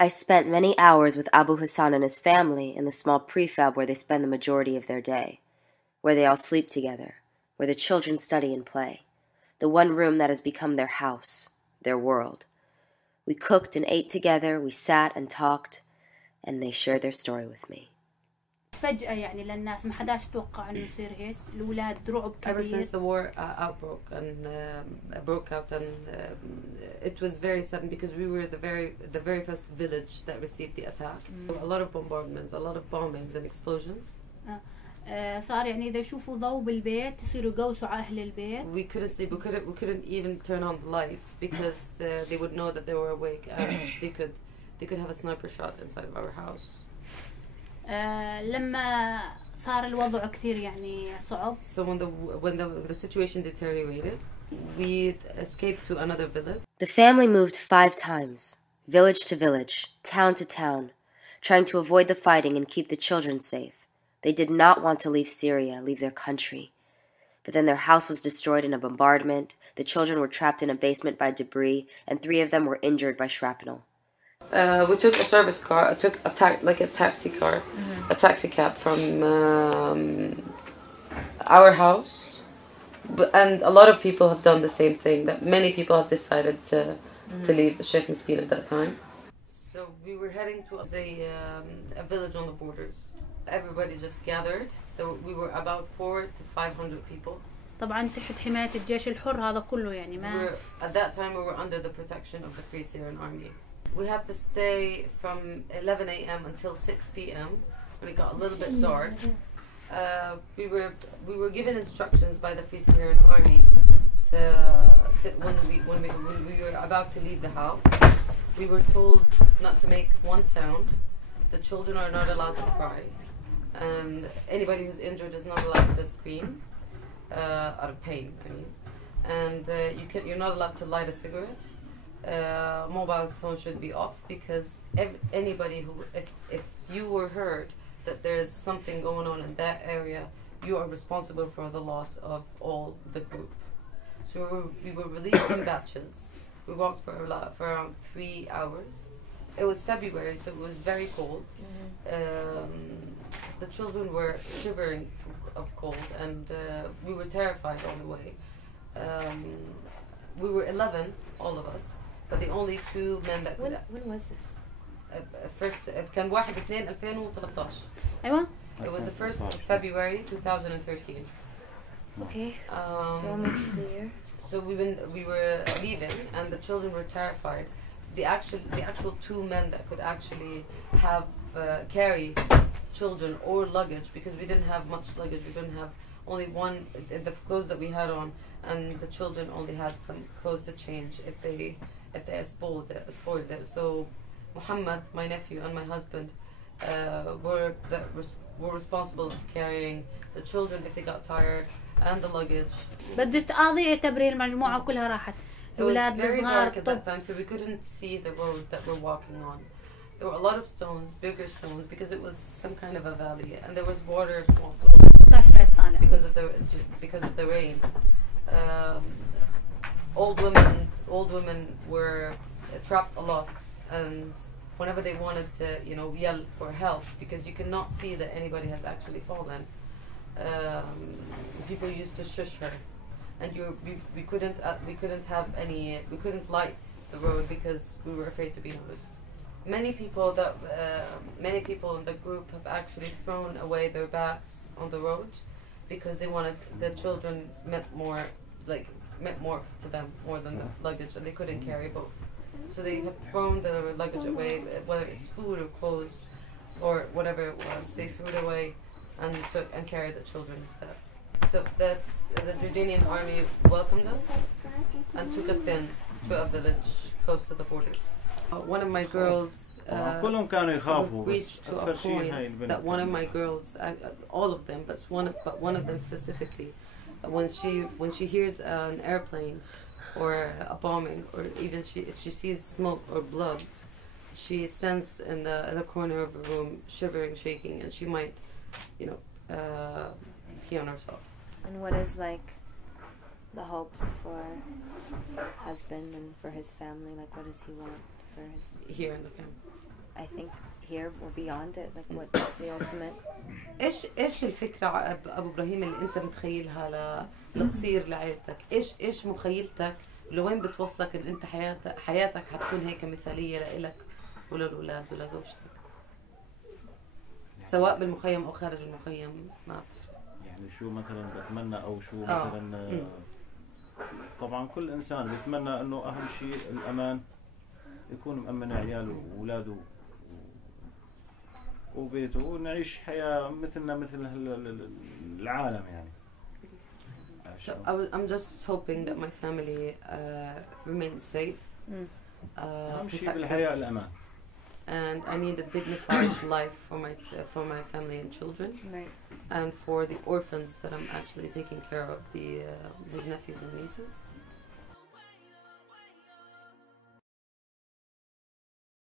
I spent many hours with Abu Hassan and his family in the small prefab where they spend the majority of their day, where they all sleep together, where the children study and play, the one room that has become their house, their world. We cooked and ate together, we sat and talked, and they shared their story with me. فجأة يعني للناس ما حداش توقع إنه يصير هيك الأولاد رعب كبير. Ever since the war broke out and it was very sudden because we were the very first village that received the attack. A lot of bombardments, a lot of bombings and explosions. صار يعني إذا يشوفوا ضوء بالبيت يصيروا يقوسوا على أهل البيت. We couldn't sleep. We couldn't even turn on the lights because they would know that they were awake and they could have a sniper shot inside of our house. لما صار الوضع كثير يعني صعب. So when the situation deteriorated, we escaped to another village. The family moved 5 times, village to village, town to town, trying to avoid the fighting and keep the children safe. They did not want to leave Syria, leave their country. But then their house was destroyed in a bombardment, the children were trapped in a basement by debris, and 3 of them were injured by shrapnel. We took a service car. I took a taxi car, a taxi cab from our house, and a lot of people have done the same thing. That many people have decided to leave the Sheikh Meskin at that time. So we were heading to a village on the borders. Everybody just gathered. We were about 400 to 500 people. طبعا تحت حماية الجيش الحر هذا كله يعني ما. At that time we were under the protection of the Free Syrian Army. We had to stay from 11 a.m. until 6 p.m. when it got a little bit dark. We were given instructions by the Free Syrian Army when we were about to leave the house. We were told not to make one sound. The children are not allowed to cry, and anybody who's injured is not allowed to scream out of pain. I mean, and you're not allowed to light a cigarette. Mobile phone should be off because anybody if you were heard that there is something going on in that area, you are responsible for the loss of all the group. So we were released in batches. We walked for around 3 hours. It was February, so it was very cold. The children were shivering of cold, and we were terrified on the way. We were 11, all of us. But the only 2 men that could. When was this? First كان 1/2/2013. أيوة. It was the 1st of February 2013. Okay. So almost a year. So we were leaving, and the children were terrified. The actual 2 men that could actually have carry children or luggage, because we didn't have much luggage. We didn't have only the clothes that we had on, and the children only had some clothes to change if they spoiled it. So Muhammad, my nephew, and my husband were responsible for carrying the children if they got tired and the luggage. بدك تقاضي اعتبري المجموعة كلها راحت. It was very dark at that time, so we couldn't see the road that we're walking on. There were a lot of stones, bigger stones, because it was some kind of a valley, and there was water swamps because of the rain. Old women were trapped a lot, and whenever they wanted to, yell for help, because you cannot see that anybody has actually fallen, people used to shush her, and we couldn't light the road because we were afraid to be noticed. Many people in the group have actually thrown away their bags on the road because they wanted the children meant more to them more than the luggage, and they couldn't carry both. So they have thrown their luggage away, whether it's food or clothes or whatever it was. They threw it away and carried the children instead. So the Jordanian army welcomed us and took us in to a village close to the borders. One of my girls reached to a point that one of my girls, all of them, but one of them specifically, when she hears an airplane or a bombing, or even if she sees smoke or blood, she stands in the corner of a room, shivering, shaking, and she might, pee on herself. And what is the hopes for husband and for his family? What does he want? for his... here in the camp? I think here or beyond it, like what's the ultimate... ايش الفكرة ابو ابراهيم اللي انت متخيلها لتصير لعائلتك؟ ايش مخيلتك لوين بتوصلك ان انت حياتك حتكون هيك مثالية لإلك وللأولاد ولزوجتك؟ سواء بالمخيم او خارج المخيم ما بتفرق. يعني شو مثلا بتمنى او شو مثلا طبعا كل انسان بيتمنى انه اهم شيء الامان، يكون مأمن عياله واولاده وبيته ونعيش حياة مثلنا مثل العالم يعني. So I'm just hoping that my family remains safe. أهم شيء بالحياة الأمان. And I need a dignified life for my family and children, right. And for the orphans that I'm actually taking care of, his nephews and nieces.